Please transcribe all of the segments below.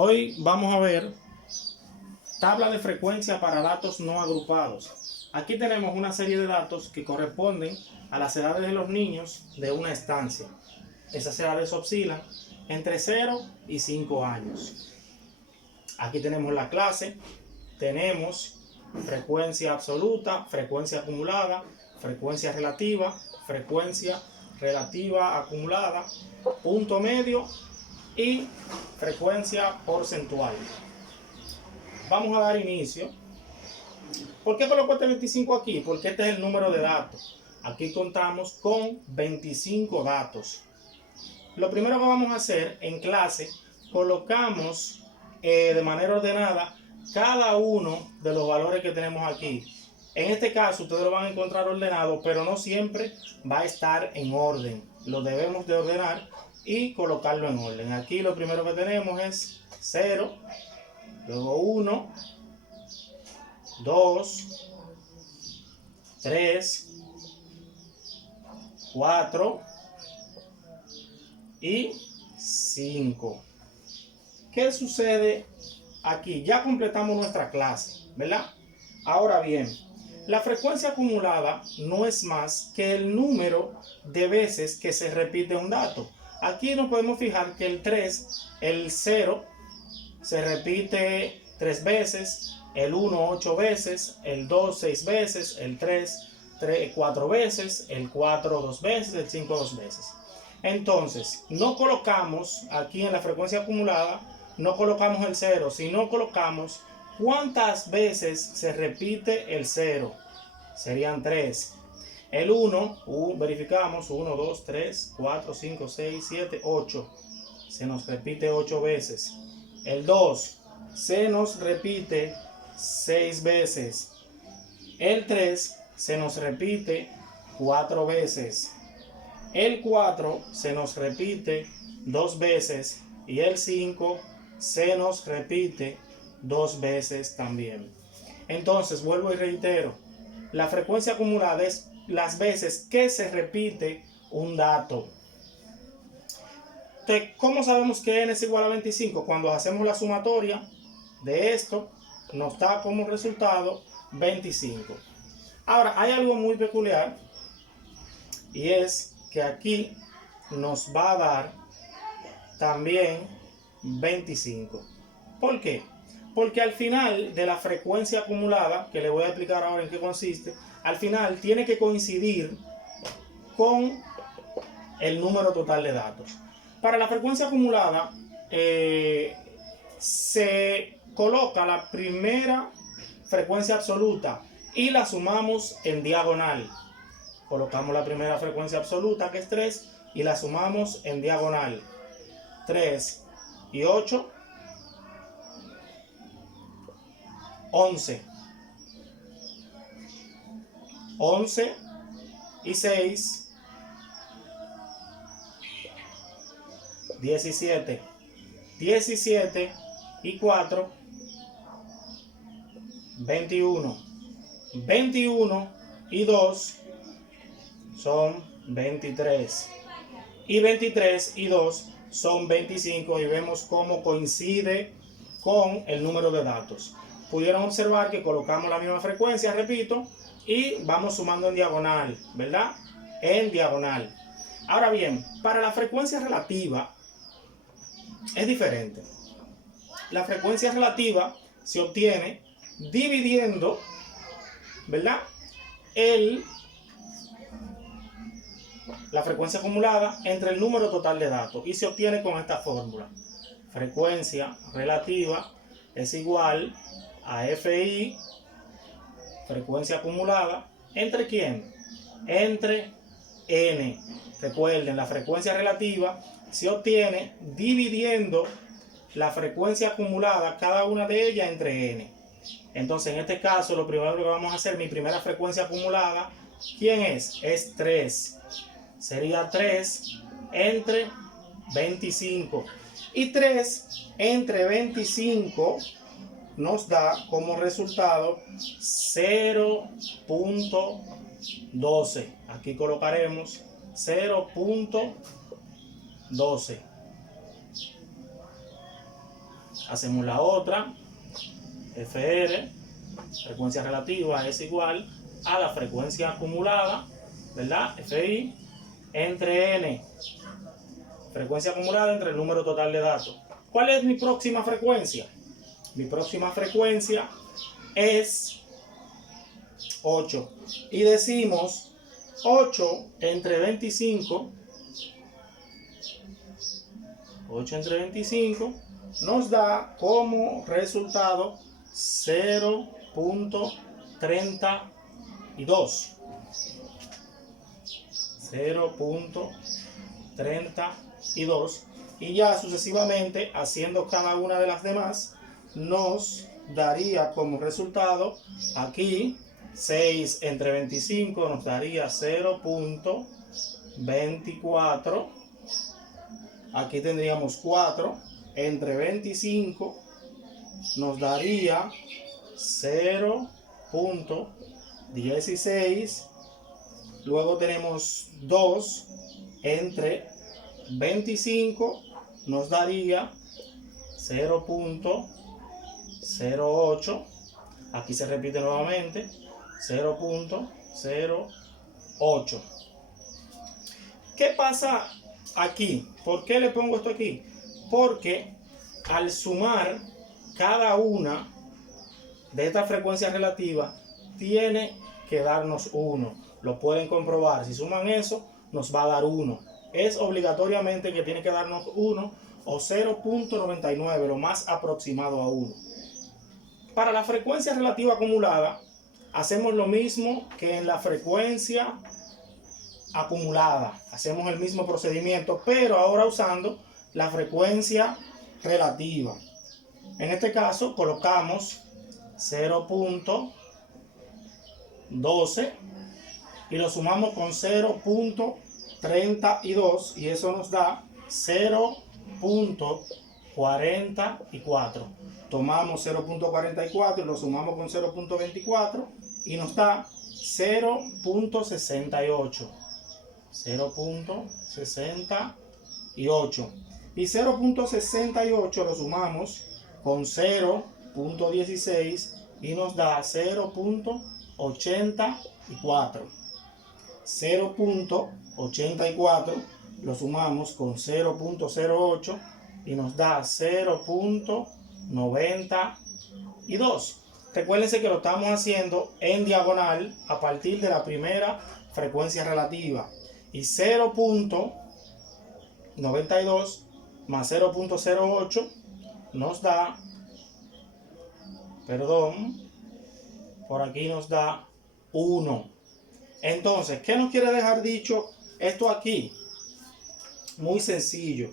Hoy vamos a ver tabla de frecuencia para datos no agrupados. Aquí tenemos una serie de datos que corresponden a las edades de los niños de una estancia. Esas edades oscilan entre 0 y 5 años. Aquí tenemos la clase, tenemos frecuencia absoluta, frecuencia acumulada, frecuencia relativa acumulada, punto medio y frecuencia porcentual. Vamos a dar inicio. ¿Por qué coloco este 25 aquí? Porque este es el número de datos. Aquí contamos con 25 datos. Lo primero que vamos a hacer en clase, colocamos de manera ordenada cada uno de los valores que tenemos aquí. En este caso ustedes lo van a encontrar ordenado, pero no siempre va a estar en orden. Lo debemos de ordenar y colocarlo en orden. Aquí lo primero que tenemos es 0, luego 1, 2, 3, 4 y 5. ¿Qué sucede aquí? Ya completamos nuestra clase, ¿verdad? Ahora bien, la frecuencia acumulada no es más que el número de veces que se repite un dato. Aquí nos podemos fijar que el 0 se repite 3 veces, el 1 8 veces, el 2 6 veces, el 3 4 veces, el 4 2 veces, el 5 2 veces. Entonces, no colocamos aquí en la frecuencia acumulada, no colocamos el 0, sino colocamos cuántas veces se repite el 0. Serían 3. El 1, verificamos, 1, 2, 3, 4, 5, 6, 7, 8. Se nos repite 8 veces. El 2 se nos repite 6 veces. El 3 se nos repite 4 veces. El 4 se nos repite 2 veces. Y el 5 se nos repite 2 veces también. Entonces, vuelvo y reitero. La frecuencia acumulada es las veces que se repite un dato. Entonces, ¿cómo sabemos que n es igual a 25? Cuando hacemos la sumatoria de esto, nos da como resultado 25. Ahora, hay algo muy peculiar y es que aquí nos va a dar también 25. ¿Por qué? Porque al final de la frecuencia acumulada, que le voy a explicar ahora en qué consiste, al final tiene que coincidir con el número total de datos. Para la frecuencia acumulada se coloca la primera frecuencia absoluta y la sumamos en diagonal. Colocamos la primera frecuencia absoluta, que es 3, y la sumamos en diagonal. 3 y 8, 11. 11 y 6, 17. 17 y 4, 21. 21 y 2 son 23. Y 23 y 2 son 25, y vemos cómo coincide con el número de datos. Pudieron observar que colocamos la misma frecuencia, repito, y vamos sumando en diagonal, ¿verdad? En diagonal. Ahora bien, para la frecuencia relativa es diferente. La frecuencia relativa se obtiene dividiendo, ¿verdad?, la frecuencia acumulada entre el número total de datos, y se obtiene con esta fórmula. Frecuencia relativa es igual a FI, frecuencia acumulada, ¿entre quién? Entre N. Recuerden, la frecuencia relativa se obtiene dividiendo la frecuencia acumulada, cada una de ellas, entre N. Entonces, en este caso, lo primero que vamos a hacer, mi primera frecuencia acumulada, ¿quién es? Es 3. Sería 3 entre 25. Y 3 entre 25 nos da como resultado 0.12. Aquí colocaremos 0.12. Hacemos la otra. FR, frecuencia relativa, es igual a la frecuencia acumulada, ¿verdad? FI entre N. Frecuencia acumulada entre el número total de datos. ¿Cuál es mi próxima frecuencia? Mi próxima frecuencia es 8. Y decimos 8 entre 25. 8 entre 25 nos da como resultado 0.32. 0.32. Y ya sucesivamente, haciendo cada una de las demás, nos daría como resultado aquí 6 entre 25 nos daría 0.24. Aquí tendríamos 4 entre 25 nos daría 0.16. Luego tenemos 2 entre 25 nos daría 0.08. Aquí se repite nuevamente 0.08. ¿Qué pasa aquí? ¿Por qué le pongo esto aquí? Porque al sumar cada una de estas frecuencias relativas tiene que darnos 1. Lo pueden comprobar. Si suman eso, nos va a dar 1. Es obligatoriamente que tiene que darnos 1 o 0.99, lo más aproximado a 1. Para la frecuencia relativa acumulada, hacemos lo mismo que en la frecuencia acumulada. Hacemos el mismo procedimiento, pero ahora usando la frecuencia relativa. En este caso, colocamos 0.12 y lo sumamos con 0.32 y eso nos da 0.44. Tomamos 0.44 y lo sumamos con 0.24 y nos da 0.68. 0.68. Y 0.68 lo sumamos con 0.16 y nos da 0.84. 0.84 lo sumamos con 0.08 y nos da 0.92. Recuérdense que lo estamos haciendo en diagonal a partir de la primera frecuencia relativa. Y 0.92 más 0.08 nos da, por aquí nos da 1. Entonces, ¿qué nos quiere dejar dicho esto aquí? Muy sencillo.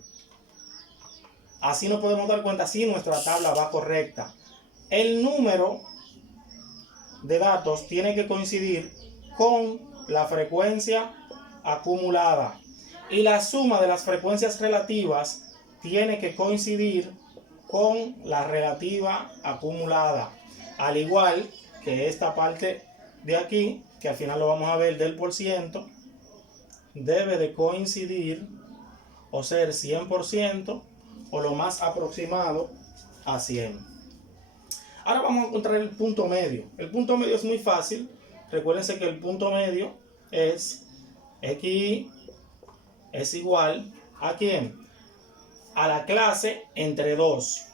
Así nos podemos dar cuenta si nuestra tabla va correcta. El número de datos tiene que coincidir con la frecuencia acumulada. Y la suma de las frecuencias relativas tiene que coincidir con la relativa acumulada. Al igual que esta parte de aquí, que al final lo vamos a ver del %, debe de coincidir o ser 100% o lo más aproximado a 100. Ahora vamos a encontrar el punto medio. El punto medio es muy fácil. Recuérdense que el punto medio es XY es igual ¿a quién? A la clase entre 2.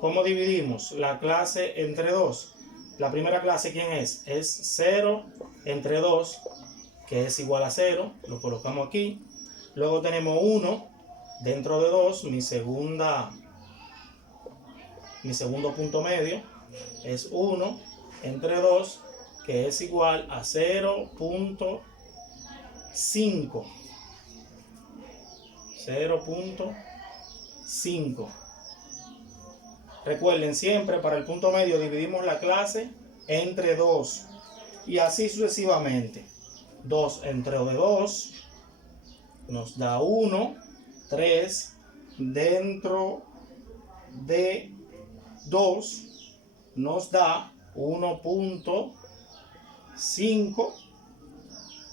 ¿Cómo dividimos la clase entre 2? La primera clase, ¿quién es? Es 0 entre 2, que es igual a 0. Lo colocamos aquí. Luego tenemos 1 dentro de 2. Mi segundo punto medio es 1 entre 2, que es igual a 0.5. 0.5. Recuerden, siempre para el punto medio dividimos la clase entre 2 y así sucesivamente. 2 entre 2 nos da 1. 3 dentro de 2 nos da 1.5.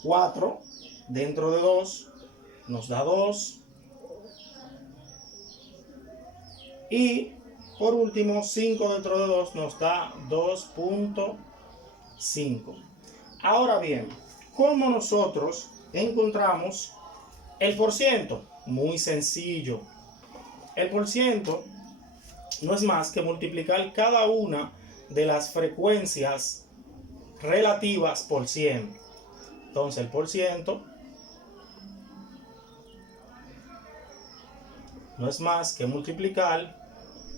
4 dentro de 2 nos da 2. Y por último, 5 dentro de 2 nos da 2.5. Ahora bien, ¿cómo nosotros encontramos el porciento? Muy sencillo. El porciento no es más que multiplicar cada una de las frecuencias relativas por 100. Entonces el porciento no es más que multiplicar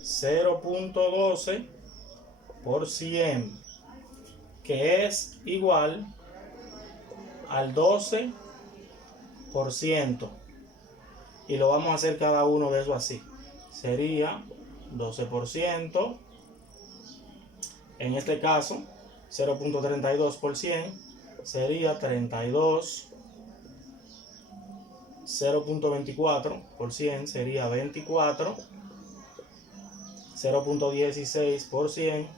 0.12 por 100, que es igual al 12%. Y lo vamos a hacer cada uno de esos así. Sería 12%. En este caso, 0.32 por 100 sería 32. 0.24 por 100 sería 24. 0.16 por 100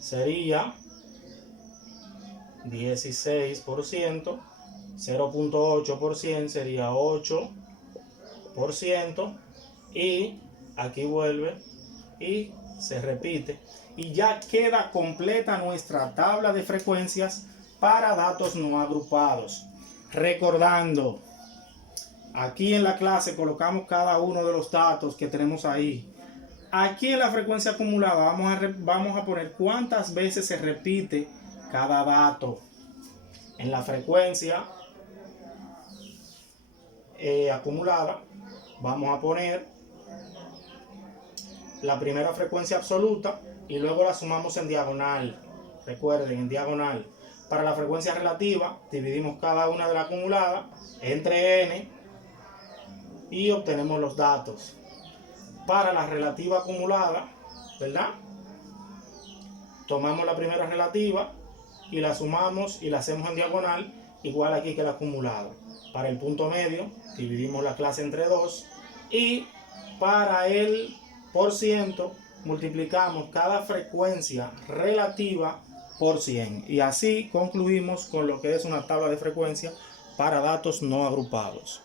sería 16%. 0.8 por 100 sería 8%. Y aquí vuelve y se repite. Y ya queda completa nuestra tabla de frecuencias para datos no agrupados. Recordando, aquí en la clase colocamos cada uno de los datos que tenemos ahí. Aquí en la frecuencia acumulada vamos a poner cuántas veces se repite cada dato. En la frecuencia acumulada vamos a poner la primera frecuencia absoluta y luego la sumamos en diagonal. Recuerden, en diagonal. Para la frecuencia relativa dividimos cada una de la acumulada entre n y obtenemos los datos. Para la relativa acumulada, ¿verdad? Tomamos la primera relativa y la sumamos y la hacemos en diagonal, igual aquí que la acumulada. Para el punto medio, dividimos la clase entre 2 y para el porciento, multiplicamos cada frecuencia relativa por 100. Y así concluimos con lo que es una tabla de frecuencia para datos no agrupados.